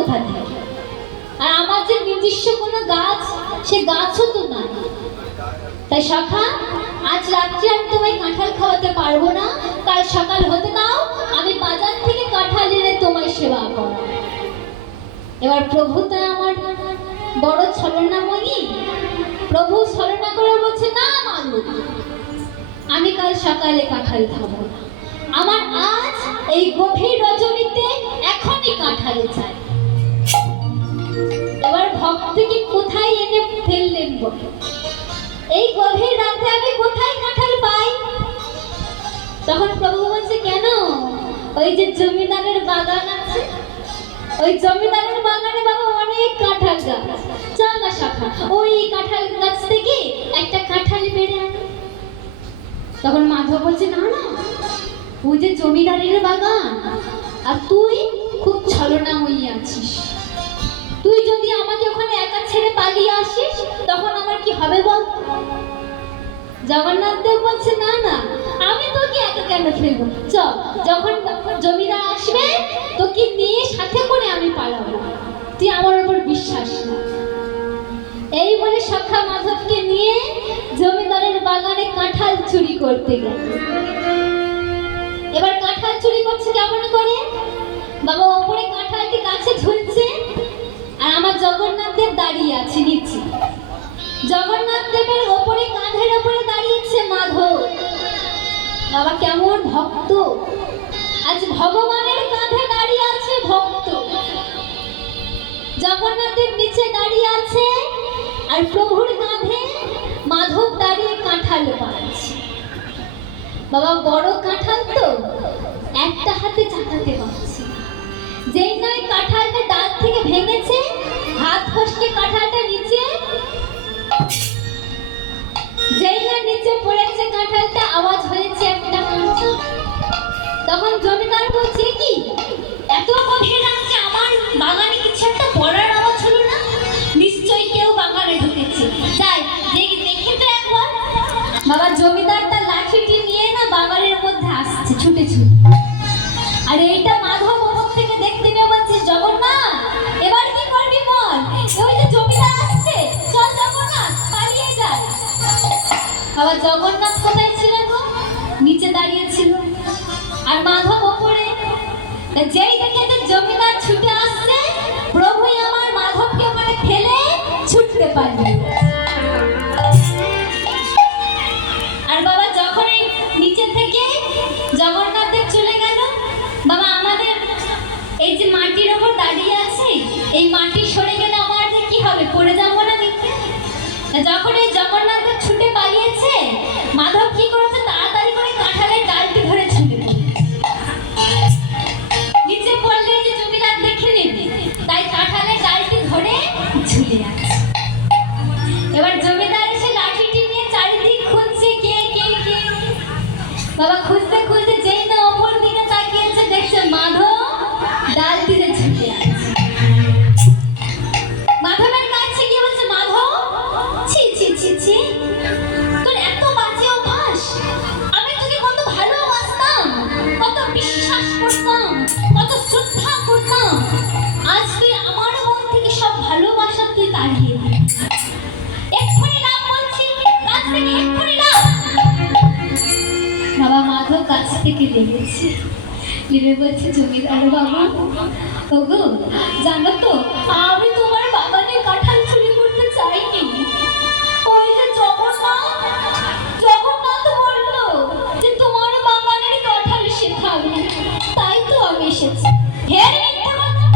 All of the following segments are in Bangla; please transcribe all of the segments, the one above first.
কোথা থেকে? আর আমার যে নিজস্ব কোনো গাছ, সে গাছও তো না। তাই সখা, আজ রাত্রে আমি তোমায় কাঁঠাল খাওয়াতে পারবো না, কাল সকাল হতে দাও, আমি বাজার থেকে কাঁঠাল এনে তোমায় সেবা করব। এবার প্রভু তো আমার বড় ছলনাময়ী, প্রভু ছলনা করে বলছে, না মাগো, আমি কাল সকালে কাঁঠাল খাবো না, আমার আজ এই গভীর রজনীতে এখনই কাঁঠাল চাই। এবার ভক্তকে কোথায় এনে ফেললেন বলে, এই গভীর রাতে আমি কোথায় কাঁঠাল পাই? তখন প্রভু বলছে, কেন, ওই যে জমিদারের বাগান আছে, ওই জমিদারের বাগানে বাবা অনেক কাঁঠাল গাছ, চল না সখা, ওই কাঁঠাল গাছ থেকে একটা কাঁঠাল পেড়ে আনো। তখন মাধব বলছে, না না, ওই যে জমিদারের বাগান, আর তুই খুব ছলনাময়ী আছিস, তুই যদি আমাকে ওখানে একা ছেড়ে পালিয়ে আসিস তখন আমার কি হবে বল? জগন্নাথ দেব বলছে, না না, আমি তোকে একা কেন ফেলবো, চল, যখন জমিদার আসবে তোকে নিয়ে সাথে করে আমি পালাবো, তুই আমার উপর বিশ্বাস না। এই বলে সখা মাধবকে নিয়ে জমিদারের বাগানে কাঁঠাল চুরি করতে গেল। এবার কাঁঠাল চুরি করছে কেমন করে? বাবা ওপরে কাঁঠালটি গাছে ঝুলছে, আর আমার জগন্নাথ দেব দাঁড়িয়ে আছে নিচে। জগন্নাথ দেবের ওপরে কাঁধের ওপরে দাঁড়িয়েছে মাধব। বাবা কেমন ভক্ত, আজ ভগবানের কাঁধে দাঁড়িয়ে আছে ভক্ত। জগন্নাথ দেব নিচে দাঁড়িয়ে আছে, আর প্রভুর কাঁধে মাধব দাঁড়িয়ে কাঁঠাল পাড়ছে। বাবা বড় কাঁঠাল তো একটা হাতে চাটাতে পারছে না, যেই নয় কাঁঠালটা ডাল থেকে ভেঙেছে, হাত ফসকে কাঁঠালটা নিচে, যেই না নিচে পড়েছে কাঁঠালটা, আওয়াজ হয়েছে একটা। তখন জমিদার বলছে, কি এত গভীর রাতে আমার বাগানে কিছু একটা পড়ার আওয়াজ হলো না, নিশ্চয়ই কেউ বাগানে ঢুকেছে, যাই দেখি তো একবার। বাবা জমিদার তার লাঠিটি নিয়ে না বাগানের মধ্যে আসছে ছুটে ছুটে, আর এইটা মাধব ওপর থেকে দেখতে পেয়ে বলছে, জগন্নাথ এবার কি করবি বল, ওই যে জমিদার আসছে, চল জগন্নাথ পালিয়ে যাই। বাবা জগন্নাথ কোথায় ছিলেন গো? নিচে দাঁড়িয়ে ছিল, আর মাধব ওপরে। যেই দেখেছে জমিদার ছুটে আসছে, প্রভুই আমার মাধবকে ওখানে ফেলে ছুটতে পারবে। আর বাবা যখনই নিচে থেকে জগন্নাথ দেব চলে গেল, বাবা আমাদের এই যে মাটির ওপর দাঁড়িয়ে আছে, এই মাটি সরে গেলে আমার কি হবে, পড়ে যাবো না নিচে? যখন এই জগন্নাথ দেব ছুটে পালিয়েছে, মাধব কি করেছে, তাড়াতাড়ি করে কাঁঠালের ডালটি ধরে ছুটে নিচে পড়লে যে জমিদার দেখে নেবে, তাই কাঁঠালের ডালটি ধরে ঝুলে আছে। এবার জমিদার এসে লাঠিটি নিয়ে চারিদিক খুঁজছে, কে কে কে। বাবা খুঁজতে খুঁজতে যেই না ওপর দিকে তাকিয়েছে, দেখছে মাধব ডালটিতে ঝুলে আছে। মাধবের কাছে গিয়ে বলছে, মাধব ছি ছি ছি ছি, তোর এত বাজে অভ্যাস, আমি তোকে কত ভালোবাসতাম, কত বিশ্বাস করতাম, কত শ্রদ্ধা করতাম, আজ তুই আমার মন থেকে সব ভালোবাসা তুই তাড়িয়ে দিলি। এক্ষুনি লাভ বলছি, কাছ থেকে এক্ষুনি লাভ। বাবা মাধব কাছ থেকে লেগেছে, লেবে বলছে, জমিদার বাবা, ওগো জানো তো, আমি তোমার বাগানে কাঁঠাল চুরি করতে চাইনি, ওই যে জগন্নাথ বললো যে তোমার বাগানের কাঁঠাল সে খাবে, তাই তো আমি এসেছি। ফের মিথ্যা কথা,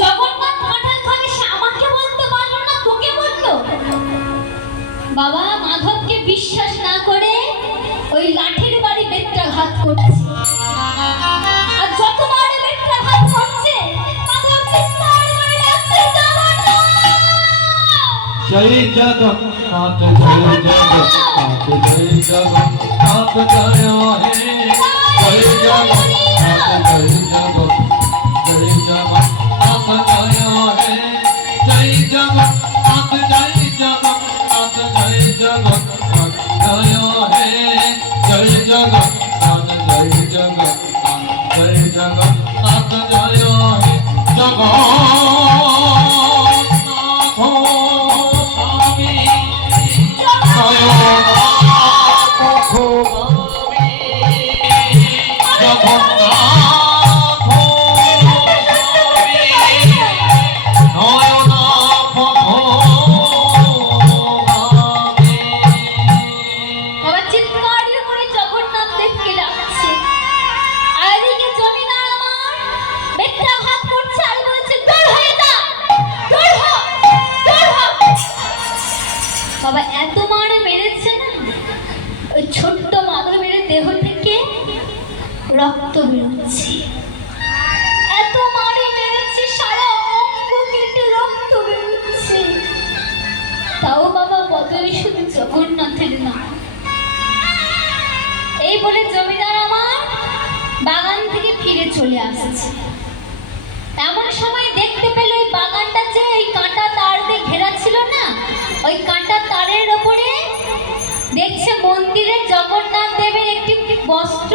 জগন্নাথ কাঁঠাল খাবে সে আমাকে বলতে পারলো না, তোকে বললো। বাবা মাধবকে বিশ্বাস না করে ওই লাঠির বাড়ি বেত্রাঘাত করছে, আর যতবার বেত্রাঘাত করছে মাধব চিৎকার করে ডাকছে, জয় জগন্নাথ জয় জগন্নাথ জয় জগন্নাথ জয় হে, জয় জগন্নাথ জয় জগন্নাথ জয় জগন্নাথ জয় হে, জয় জগন্নাথ জয় জগন্নাথ জয় জগন্নাথ জয় হে, জয় জগন্নাথ জয় জগন্নাথ জয় জগন্নাথ জয় হে, রক্ত বেরোচ্ছে, এত মারি মেরেছে সারা অঙ্গ কেটে রক্ত বেরোচ্ছে, তাও বাবা বদলে শুধু জগন্নাথের নাম। এই বলে জমিদার আমার বাগান থেকে ফিরে চলে আসছে। এমন সময় দেখতে পেল ওই বাগানটা যে ওই কাঁটা তার দিয়ে ঘেরা ছিল না, ওই কাঁটা তারের ওপরে দেখছে মন্দিরে জগন্নাথ দেবের একটি বস্ত্র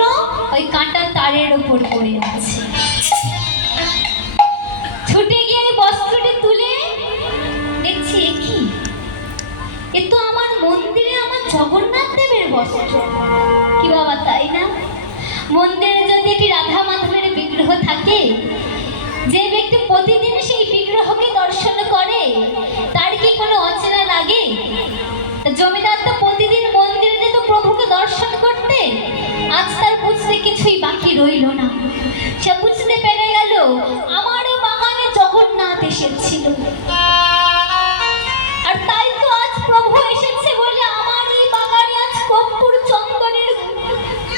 ওই কাঁটা তারের ওপর পড়ে আছে। ছুটে গিয়ে ওই বস্ত্রটি তুলে দেখছি এ কি, এ তো আমার মন্দিরে আমার জগন্নাথ দেবের বস্ত্র। কি বাবা তাই না? মন্দিরে যদি একটি রাধা মাধবের বিগ্রহ থাকে, যে ব্যক্তি প্রতিদিন সেই বিগ্রহকে দর্শন করে তার কি কোনো অচেনা লাগে? জমিদার তো প্রতিদিন মন্দিরে যেত প্রভুকে দর্শন করতে, আজ তার বুঝতে কিছুই বাকি রইল না। সে বুঝতে পেরে গেল আমারও বাগানে জগন্নাথ এসেছিল, আর তাই তো আজ প্রভু এসেছে বলে আমার এই বাগানে আজ কর্পূর চন্দনের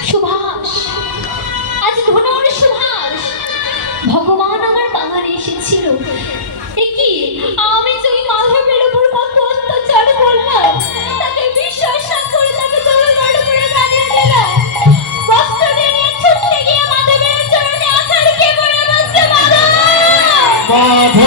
সুবাস, আজ ধনুর সুবাস। ভগবান আমার বাগানে এসেছিল। এ কি, আমি যে ওই মাধবের উপর কত অত্যাচার করলাম, তাকে বিশ্বাস না করে তাকে তলোয়ার করে দাঁড়িয়ে দিলাম। বস্ত্র নিয়ে ছুটতে গিয়ে মাধবের চরণে আছাড় খেয়ে পড়ে বলছে, মাধব!